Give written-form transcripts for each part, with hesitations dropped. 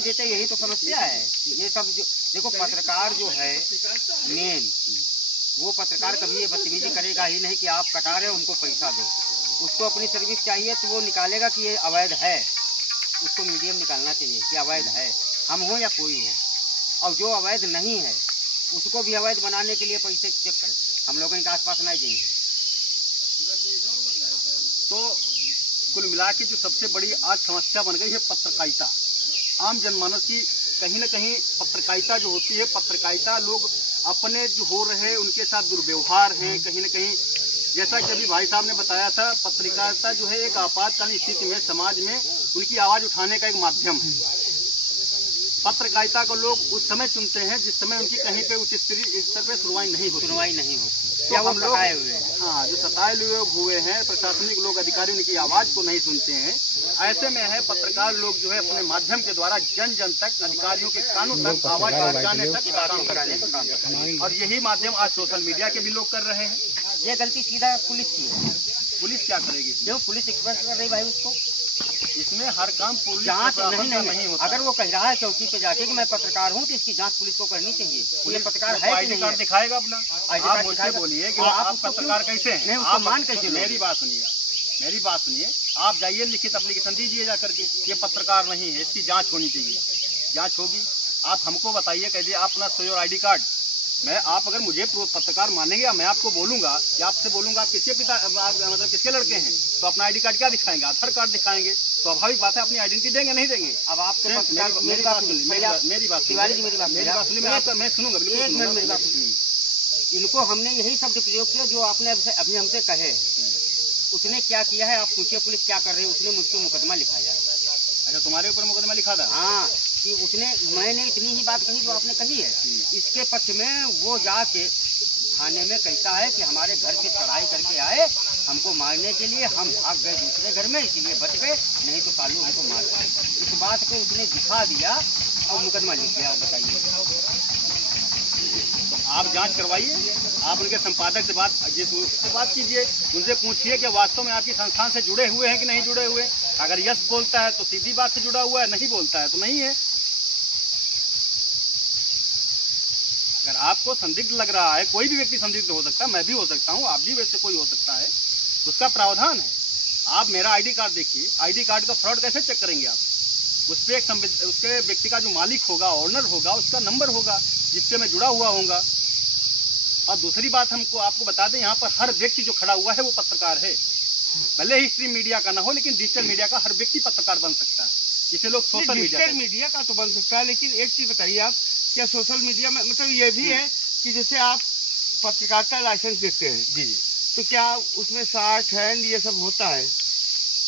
देते, यही तो समस्या है। ये सब जो देखो, पत्रकार जो है मेन, वो पत्रकार कभी ये बदतमीजी करेगा ही नहीं कि आप कटा रहे हो उनको पैसा दो। उसको अपनी सर्विस चाहिए तो वो निकालेगा कि ये अवैध है, उसको मीडियम निकालना चाहिए कि अवैध है, हम हो या कोई हो। और जो अवैध नहीं है उसको भी अवैध बनाने के लिए पैसे चेक हम लोगों के आसपास नहीं चाहिए। तो कुल मिला के जो सबसे बड़ी आज समस्या बन गई है पत्रकारिता, आम जनमानस की कहीं न कहीं पत्रकारिता जो होती है, पत्रकारिता लोग अपने जो हो रहे उनके साथ दुर्व्यवहार है कहीं न कहीं। जैसा कि अभी भाई साहब ने बताया था, पत्रकारिता जो है एक आपातकालीन स्थिति में समाज में उनकी आवाज उठाने का एक माध्यम है। पत्रकारिता को लोग उस समय चुनते हैं जिस समय उनकी कहीं पे उच्च स्तर पे सुनवाई नहीं होती। तो हम लोग हाँ, जो सताए लोग हुए हैं, प्रशासनिक लोग, अधिकारी उनकी आवाज को नहीं सुनते हैं। ऐसे में है पत्रकार लोग जो है अपने माध्यम के द्वारा जन जन तक, अधिकारियों के कानों तक आवाज पहुँचाने तक काम कराने का काम करते हैं। और यही माध्यम आज सोशल मीडिया के भी लोग कर रहे हैं। ये गलती सीधा पुलिस की है। पुलिस क्या करेगी? जो पुलिस एक्सप्रेस कर रही भाई उसको, इसमें हर काम पुलिस जांच नहीं होता। अगर वो कह रहा है चौकी पे जाके कि मैं पत्रकार हूँ, तो इसकी जांच पुलिस को करनी चाहिए। ये पत्रकार है कि नहीं? कार्ड दिखाएगा अपना। आप मुझसे बोलिए कि आप पत्रकार कैसे हैं, आप मान कैसे? मेरी बात सुनिए, आप जाइए लिखित एप्लीकेशन दीजिए जा करके, ये पत्रकार नहीं है, इसकी जांच होनी चाहिए। जांच होगी, आप हमको बताइए, कहिए आप अपना शो योर ID कार्ड। आप अगर मुझे पत्रकार मानेंगे, मैं आपको बोलूंगा कि आपसे बोलूंगा आप किसके पिता, मतलब किसके लड़के हैं, तो अपना ID कार्ड क्या दिखाएंगे? आधार कार्ड दिखाएंगे। स्वाभाविक बात है, अपनी आइडेंटिटी देंगे नहीं देंगे? अब आपसे मेरी बात सुनिए, मैं सुनूंगा बिल्कुल। इनको हमने यही शब्द प्रयोग किया जो आपने अभी हमसे कहे। उसने क्या किया है आप पूछिए, पुलिस क्या कर रही है? उसने मुझसे मुकदमा लिखाया। अच्छा, तुम्हारे ऊपर मुकदमा लिखा था? हाँ, कि मैंने इतनी ही बात कही जो आपने कही है। इसके पक्ष में वो जाके थाने में कहता है कि हमारे घर पे चढ़ाई करके आए हमको मारने के लिए, हम भाग गए दूसरे घर में, इसीलिए बच गए, नहीं तो सालू हमको मार गए। इस बात को उसने दिखा दिया और मुकदमा लिख दिया। बताइए, आप जांच करवाइए, आप उनके संपादक से बात कीजिए, उनसे पूछिए कि वास्तव में आपकी संस्थान से जुड़े हुए हैं कि नहीं जुड़े हुए। अगर यस बोलता है तो सीधी बात से जुड़ा हुआ है, नहीं बोलता है तो नहीं है। अगर आपको संदिग्ध लग रहा है, कोई भी व्यक्ति संदिग्ध हो सकता है, मैं भी हो सकता हूँ, आप भी वैसे कोई हो सकता है, उसका प्रावधान है। आप मेरा ID कार्ड देखिए, ID कार्ड का फ्रॉड कैसे चेक करेंगे आप? उस पर उसके व्यक्ति का जो मालिक होगा, ऑनर होगा, उसका नंबर होगा जिससे मैं जुड़ा हुआ होऊंगा। और दूसरी बात आपको बता दें, यहाँ पर हर व्यक्ति जो खड़ा हुआ है वो पत्रकार है। भले ही स्ट्रीम मीडिया का ना हो, लेकिन डिजिटल मीडिया का हर व्यक्ति पत्रकार बन सकता है, जिसे लोग सोशल मीडिया का तो बन सकता है। लेकिन एक चीज बताइए आप, क्या सोशल मीडिया में मतलब ये भी है कि जैसे आप पत्रकारिता लाइसेंस देते हैं जी, तो क्या उसमें शॉर्ट हैंड ये सब होता है?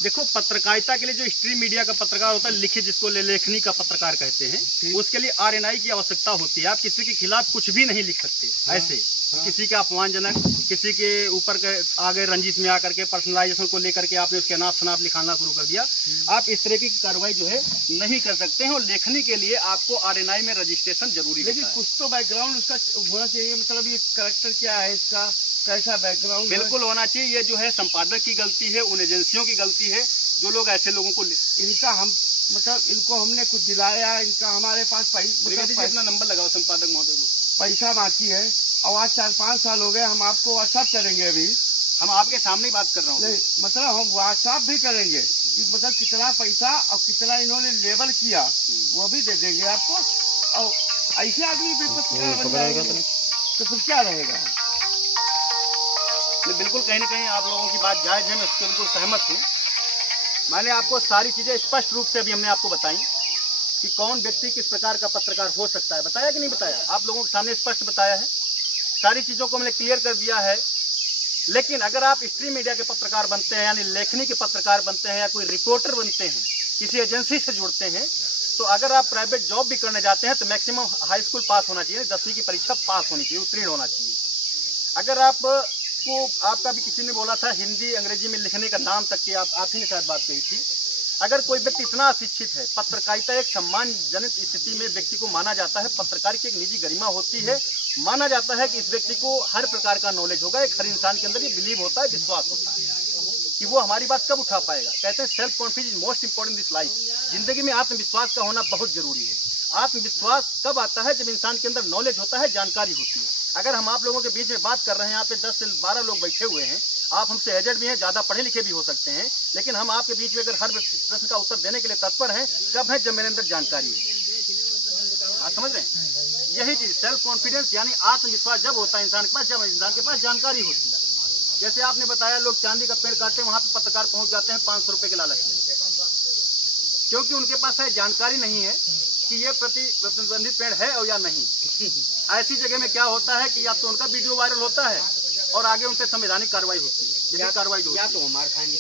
देखो, पत्रकारिता के लिए जो स्ट्रीम मीडिया का पत्रकार होता है, लिखित जिसको लेखनी का पत्रकार कहते हैं, उसके लिए RNI की आवश्यकता होती है। आप किसी के खिलाफ कुछ भी नहीं लिख सकते। ऐसे किसी के अपमानजनक, किसी के ऊपर आगे रंजिश में आकर के पर्सनलाइजेशन को लेकर के आपने उसके अनाप शनाप लिखाना शुरू कर दिया, आप इस तरह की कार्रवाई जो है नहीं कर सकते हैं। और लेखनी के लिए आपको RNI में रजिस्ट्रेशन जरूरी है। लेकिन कुछ तो बैकग्राउंड उसका होना चाहिए, मतलब ये करेक्टर क्या है इसका, कैसा बैकग्राउंड? बिल्कुल होना चाहिए। ये जो है संपादक की गलती है, उन एजेंसियों की गलती है जो लोग ऐसे लोगों को इनको हमने कुछ दिलाया, इनका हमारे पास अपना नंबर लगाओ संपादक महोदय को, पैसा बाकी है। और आज 4-5 साल हो गए, हम आपको व्हाट्सएप करेंगे। अभी हम आपके सामने ही बात कर रहा हूँ। मतलब हम व्हाट्सएप भी करेंगे कि मतलब कितना पैसा और कितना इन्होंने लेबल किया, वो भी दे देंगे आपको। और ऐसे आदमी भी पत्रकार बन जाएंगे तो फिर क्या रहेगा? बिल्कुल, कहीं न कहीं आप लोगों की बात जायज है, मैं उससे बिल्कुल सहमत हूँ। मैंने आपको सारी चीजें स्पष्ट रूप से अभी हमने आपको बताई कि कौन व्यक्ति किस प्रकार का पत्रकार हो सकता है। बताया कि नहीं बताया? आप लोगों के सामने स्पष्ट बताया है, सारी चीजों को हमने क्लियर कर दिया है। लेकिन अगर आप स्ट्रीम मीडिया के पत्रकार बनते हैं, यानी लेखनी के पत्रकार बनते हैं, या कोई रिपोर्टर बनते हैं, किसी एजेंसी से जुड़ते हैं, तो अगर आप प्राइवेट जॉब भी करने जाते हैं तो मैक्सिमम हाई स्कूल पास होना चाहिए, 10वीं की परीक्षा पास होनी चाहिए, उत्तीर्ण होना चाहिए। अगर आपका भी किसी ने बोला था हिंदी अंग्रेजी में लिखने का नाम तक की आप ही ने शायद बात कही थी। अगर कोई व्यक्ति इतना अशिक्षित है, पत्रकारिता एक सम्मानजनक स्थिति में व्यक्ति को माना जाता है, पत्रकार की एक निजी गरिमा होती है, माना जाता है कि इस व्यक्ति को हर प्रकार का नॉलेज होगा। एक हर इंसान के अंदर ये बिलीव होता है, विश्वास होता है। कि वो हमारी बात कब उठा पाएगा। कहते हैं self confidence is most important this life. जिंदगी में आत्मविश्वास का होना बहुत जरूरी है। आत्मविश्वास कब आता है? जब इंसान के अंदर नॉलेज होता है, जानकारी होती है। अगर हम आप लोगों के बीच में बात कर रहे हैं, यहाँ पे 10 से 12 लोग बैठे हुए हैं, आप हमसे एजेड भी हैं, ज्यादा पढ़े लिखे भी हो सकते हैं, लेकिन हम आपके बीच में अगर हर प्रश्न का उत्तर देने के लिए तत्पर हैं, कब है? जब मेरे अंदर जानकारी है। आप समझ रहे हैं? यही चीज सेल्फ कॉन्फिडेंस यानी आत्मविश्वास जब होता है इंसान के पास, जब इंसान के पास जानकारी होती है। जैसे आपने बताया लोग चांदी का पेड़ काटते हैं, वहां पे पत्रकार पहुंच जाते हैं 500 रुपए के लालच में, क्योंकि उनके पास है जानकारी नहीं है कि ये प्रतिबंधित पेड़ है और या नहीं। ऐसी जगह में क्या होता है कि या तो उनका वीडियो वायरल होता है और आगे उनसे संवैधानिक कार्रवाई होती है, यदि कार्रवाई जो तो मार खाएंगे।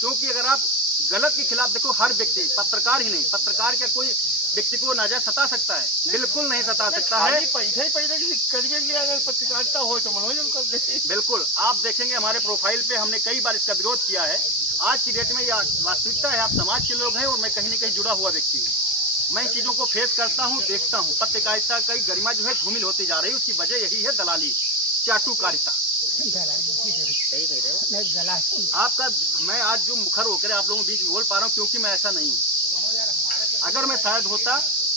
क्योंकि अगर आप गलत के खिलाफ देखो, हर व्यक्ति, पत्रकार ही नहीं, पत्रकार क्या कोई व्यक्ति को नाजायज सता सकता है? बिल्कुल नहीं सता सकता है। पैसा ही पैसा करिए लिए अगर पत्रकारिता हो तो मनोरंजन कर दे। बिल्कुल, आप देखेंगे हमारे प्रोफाइल पे हमने कई बार इसका विरोध किया है। आज की डेट में यह वास्तविकता है, आप समाज के लोग हैं और मैं कहीं न कहीं जुड़ा हुआ व्यक्ति हूँ। मैं इन चीजों को फेस करता हूँ, देखता हूँ। पत्रकारिता की गरिमा जो है धूमिल होती जा रही है, उसकी वजह यही है दलाली, चाटुकारिता। आपका मैं आज जो मुखर होकर आप लोगों के बीच बोल पा रहा हूँ, क्योंकि मैं ऐसा नहीं हूँ। अगर मैं शायद होता,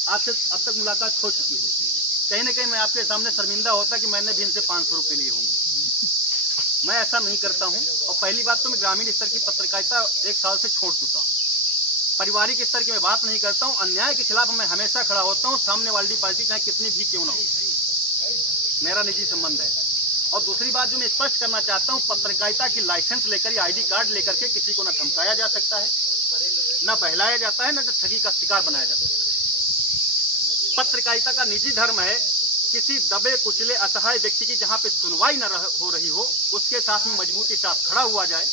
आपसे अब तक मुलाकात हो चुकी होती। कहीं न कहीं मैं आपके सामने शर्मिंदा होता कि मैंने भी इनसे 500 रुपए लिए होंगे। मैं ऐसा नहीं करता हूँ। और पहली बात तो मैं ग्रामीण स्तर की पत्रकारिता 1 साल से छोड़ चुका हूँ। पारिवारिक स्तर की मैं बात नहीं करता हूँ। अन्याय के खिलाफ मैं हमेशा खड़ा होता हूँ, सामने वाली पार्टी चाहे कितनी भी क्यों ना हो। मेरा निजी संबंध है। और दूसरी बात जो मैं स्पष्ट करना चाहता हूँ, पत्रकारिता की लाइसेंस लेकर या ID कार्ड लेकर के किसी को न धमकाया जा सकता है, न बहलाया जाता है, न ठगी का शिकार बनाया जा सकता है। पत्रकारिता का निजी धर्म है किसी दबे कुचले असहाय व्यक्ति की जहाँ पे सुनवाई न हो रही हो, उसके साथ में मजबूती साथ खड़ा हुआ जाए,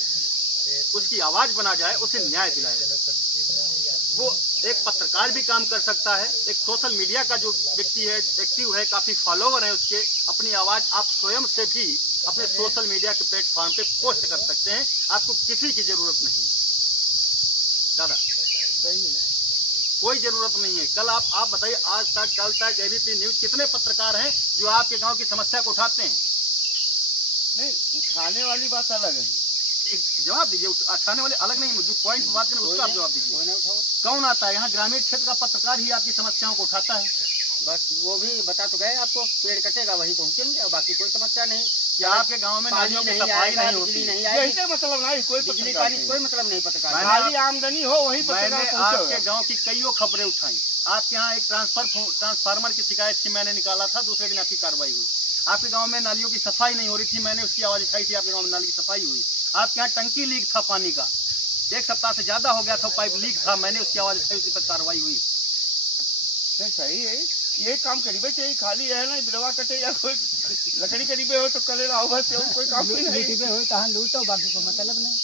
उसकी आवाज बना जाए, उसे न्याय दिलाया जाए। वो एक पत्रकार भी काम कर सकता है। एक सोशल मीडिया का जो व्यक्ति है, एक्टिव है, काफी फॉलोवर है उसके, अपनी आवाज आप स्वयं से भी अपने सोशल मीडिया के प्लेटफॉर्म पे पोस्ट कर सकते हैं। आपको किसी की जरूरत नहीं दादा, कोई जरूरत नहीं है। कल आप बताइए, आज तक, कल तक ABC न्यूज कितने पत्रकार हैं जो आपके गांव की समस्या को उठाते हैं? नहीं, उठाने वाली बात अलग है। एक जवाब दीजिए, उठाने वाले अलग नहीं, जो पॉइंट बात करें उसका आप जवाब दीजिए। कौन आता है यहाँ? ग्रामीण क्षेत्र का पत्रकार ही आपकी समस्याओं को उठाता है। बस वो भी बता तो गए आपको, पेड़ कटेगा वही पहुंचेंगे, और बाकी कोई समस्या नहीं। कि आपके गांव में नालियों की सफाई नहीं होती, नहीं आएगी, मतलब नहीं, कोई बिजली पानी कोई मतलब नहीं पत्रकार। खाली आमदनी हो वही मैंने पत्रकार आपके गांव की कईयों खबरें उठाई। आपके यहाँ एक ट्रांसफार्मर की शिकायत थी, मैंने निकाला था, दूसरे दिन आपकी कार्रवाई हुई। आपके गांव में नालियों की सफाई नहीं हो रही थी, मैंने उसकी आवाज उठाई थी, आपके गांव में नाली की सफाई हुई। आपके यहाँ टंकी लीक था पानी का, 1 सप्ताह से ज्यादा हो गया था, पाइप लीक था, मैंने उसकी आवाज उठाई, उसी पर कार्रवाई हुई। सही है, ये काम करीबे चाहिए। खाली है ना बिलवा कटे या कोई लकड़ी करीबे हो तो करे रहो, बस कोई काम नहीं। हो कहाँ लूटो, बाकी को मतलब नहीं।